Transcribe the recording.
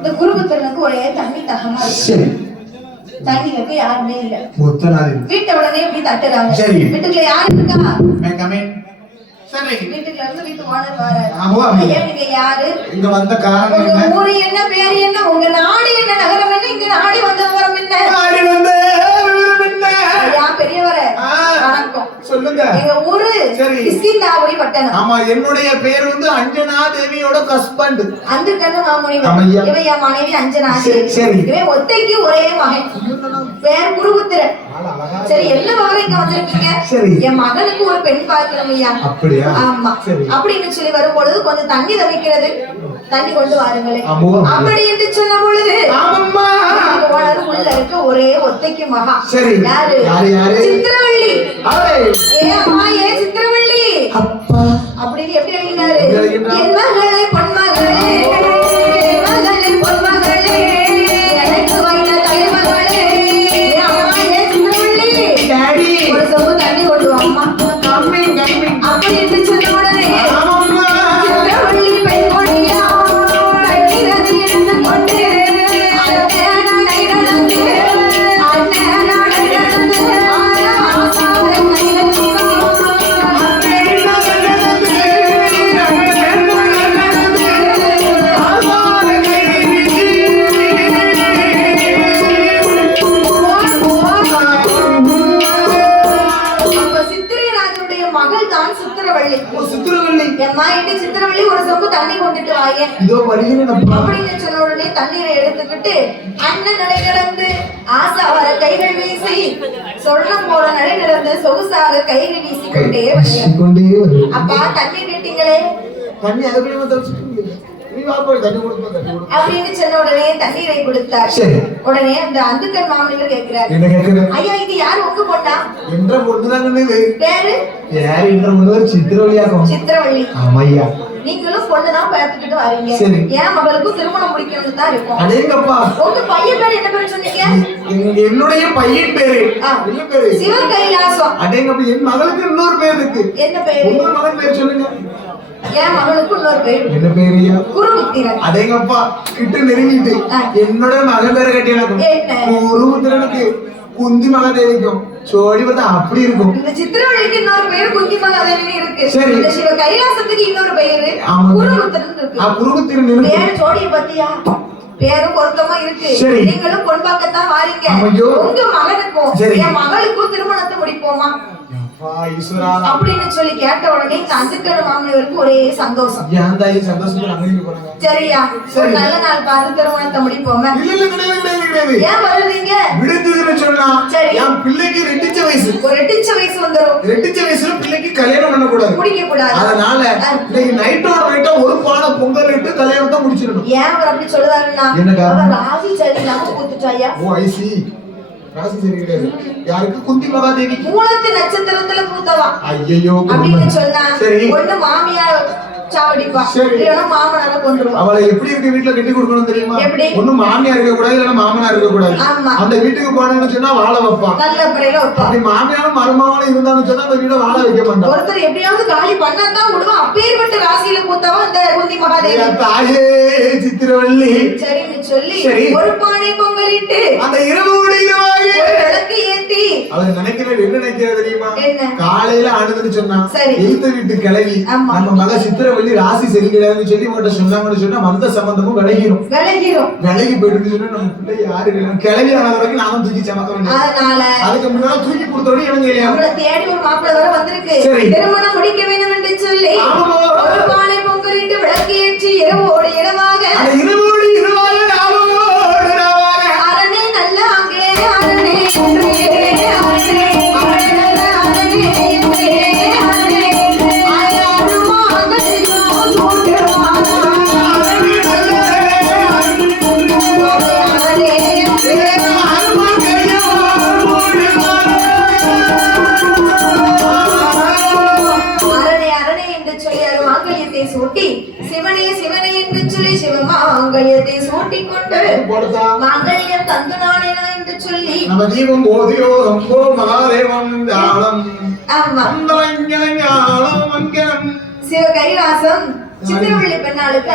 இந்த குருபுத்திரனுக்கு ஒரே தண்ணி தகமா சரி. தண்ணி வைக்க யாருமே இல்ல. வீட்டை உடனே இப்படி தட்டுறாங்க. சரி. வீட்டுக்குள்ள யாரு இருக்கா? சரி. வீட்டுக்குள்ள இருந்து வீட்டு ஓனர் வராரு. ஆமா. ஐயா நீங்க யாரு? இங்க வந்த காரணம் என்ன? உங்க ஊரு என்ன, பேரு என்ன, உங்க நாடு என்ன, நகரம் என்ன, இங்க நாடி வந்த விவரம் என்ன? நாடி வந்த விவரம் என்ன? ஐயா பெரியவரே வணக்கம். சொல்லுங்க. எங்க ஊரு கிஷ்கிந்தாபுரி பட்டணம். ஆமா, என்னுடைய பேர் வந்து அஞ்சனா தேவியோட ஹஸ்பண்ட். அந்த கண்ணு மாமுனி. இவன் என் மனைவி அஞ்சனா தேவி. இவன் ஒத்தைக்கு ஒரே மகன், பேர் குருபுத்திரன். சரி, என்ன விவரம் இங்க வந்திருக்கீங்க? என் மகனுக்கு ஒரு பெண் பார்க்கிறோம் ஐயா. அப்படியா? ஆமா. அப்படின்னு சொல்லி வரும்பொழுது கொஞ்சம் தண்ணி தவிக்கிறது, தண்ணி கொண்டு வாருங்களே அப்படி என்று சொன்ன பொழுது உள்ள இருக்க ஒரே ஒத்தைக்கு மகா யாரு? சித்திரவள்ளி. ஏ அம்மா, ஏ சித்திரவள்ளி அப்படின்னு எப்படி எழுதினாரு? என் மகளே பொன்மகளே, என் மகளே பொன்மகளே, எனக்கு வைத்த தலைமகளே, ஏ அம்மா, ஏ சித்திரவள்ளி, ஒரு சொம்பு தண்ணி கொண்டு வா அம்மா அப்படி என்று சொன்ன உடனே சித்திரவள்ளி பெண் கொடியா சித்திரவள்ளி ஒரு சொம்பு தண்ணி கொண்டுட்டு வாங்க அப்படின்னு சொன்ன உடனே தண்ணீரை எடுத்துக்கிட்டு அண்ணன் நடை நடந்து ஆசா வர கைகள் வீசி சொல்லம் போல நடை நடந்து சொகுசாக கைகள் வீசி கொண்டே அப்பா தண்ணி கேட்டீங்களே அப்படின்னு சொன்ன உடனே தண்ணீரை கொடுத்தார். உடனே அந்த அந்துக்கன் மாமனிகள் கேட்கிறார், ஐயா இது யாரு உங்க பொண்ணா? பேரு சித்திரவள்ளி. நீங்களும் பொண்ணுதான் பார்த்துக்கிட்டு வரீங்க. என் மகளுக்கும் திருமணம் முடிக்கணும்னு தான் இருக்கும். உங்க பையன் பேரு என்ன பேரு சொன்னீங்க? என்னுடைய பையன் பேரு சிவ கைலாசம். என் மகளுக்கு இன்னொரு பேர் இருக்கு. என்ன பேரு? உங்க மகன் பேர் சொல்லுங்க. என் மகளுக்கு இன்னொரு பேர். என்ன பேருயா? குருபுத்திரன். அதேங்கப்பா கிட்ட நெருங்கிட்டு என்னோட மகன் பேரை கட்டியனுக்கும் குருபுத்திரனுக்கு குந்தி மகாதேவிக்கும் சோடி பார்த்தா அப்படி இருக்கும். இந்த சித்திரவள்ளிக்கு இன்னொரு பேரு குந்தி மகாதேவி இருக்கு. சரி. இந்த சிவ கைலாசத்துக்கு இன்னொரு பேரு குருபுத்திரன் இருக்கு. குருபுத்திரன் இருக்கு. பேரு ஜோடிய பத்தியா? பேரும் பொருத்தமா இருக்கு. நீங்களும் பொன்பாக்கத்தான் வாரீங்க. உங்க மகனுக்கும் என் மகளுக்கும் திருமணத்தை முடிப்போமா அப்படின்னு சொல்லி கேட்ட உடனே அந்துக்கன் மாமனிவருக்கு ஒரே சந்தோஷம். சரியா, ஒரு நல்ல நாள் பார்த்து திருமணத்தை முடிப்போமே. ஏன் வருவீங்க? பிள்ளைக்கு ரெட்டிச்ச வயசு, ஒரு ரெட்டிச்ச வயசு வந்துடும். ரெட்டிச்ச வயசுல பிள்ளைக்கு கல்யாணம் பண்ண கூடாது, முடிக்க கூடாது. அதனால நைட்டோட நைட்டா ஒரு பானை பொங்கல் இட்டு கல்யாணத்தை முடிச்சிடணும். ஏன் அவர் அப்படி சொல்லுவாருன்னா ராசி சரி இல்லாம கூத்துட்டாயா. ராசி சரி கிடையாது. யாருக்கு? குந்தி மகாதேவி மூலத்து நட்சத்திரத்துல பூத்தவா. ஐயோ அப்படின்னு சொன்னா ஒண்ணு மாமியார் சாவடிப்பா, இல்லைன்னா மாமனார கொண்டுருவா. அவளை எப்படி இருக்க வீட்டுல கட்டி கொடுக்கணும் தெரியுமா? எப்படி? ஒண்ணு மாமியா இருக்க கூடாது, இல்லைன்னா மாமனா இருக்க கூடாது. அந்த வீட்டுக்கு போனேன்னு சொன்னா வாழ வைப்பா, நல்ல முறையில வைப்பா. அப்படி மாமியாரும் மருமகனும் இருந்தான்னு சொன்னா அந்த வீட வாழ வைக்க மாட்டான். ஒருத்தர் எப்படியாவது காலி பண்ணாதான் விடுவான். அப்பேற்பட்ட ராசியில பூத்தவா அந்த குந்தி மகாதேவி. தாயே சித்திரவள்ளி சரின்னு சொல்லி ஒரு பானை பொங்கலிட்டு அந்த இரவோடு இரவாக விளக்கு ஏத்தி அவர் நினைக்கிறது என்ன நினைக்கிறது தெரியுமா? காலையில ஆனதுன்னு சொன்னா எழுத்த வீட்டு கிளவி நம்ம மக சித்திரவள்ளி ராசி சரி கிடையாதுன்னு சொல்லி உங்கள்கிட்ட சொன்னாங்கன்னு சொன்னா மந்த சம்பந்தமும் விலகி போயிட்டு சொன்னா நம்ம பிள்ளை யாரு கிளவி ஆன வரைக்கும் நானும் தூக்கி சமக்கிறேன். அதுக்கு முன்னாடி தூக்கி கொடுத்தோட இவங்க தேடி ஒரு மாப்பிள்ளை வர வந்திருக்கு. திருமணம் முடிக்க வேண்டும் என்று சொல்லி ஒரு பானை பொங்கலிட்டு விளக்கு ஏற்றி இரவோடு இரவாக அரணே நல்ல அங்கே அரணே சூட்டி சிவனே சிவனே என்று சொல்லி சிவமாங்கல்யத்தை சூட்டிக் கொண்டு மாங்கல்யம் தந்து நானேனா என்று சொல்லி நம்ம தீபம் போதியோ சம்போ மகாதேவம் ஞானம் சிவ கைலாசம் சித்திரவள்ளி பெண்ணாளுக்கு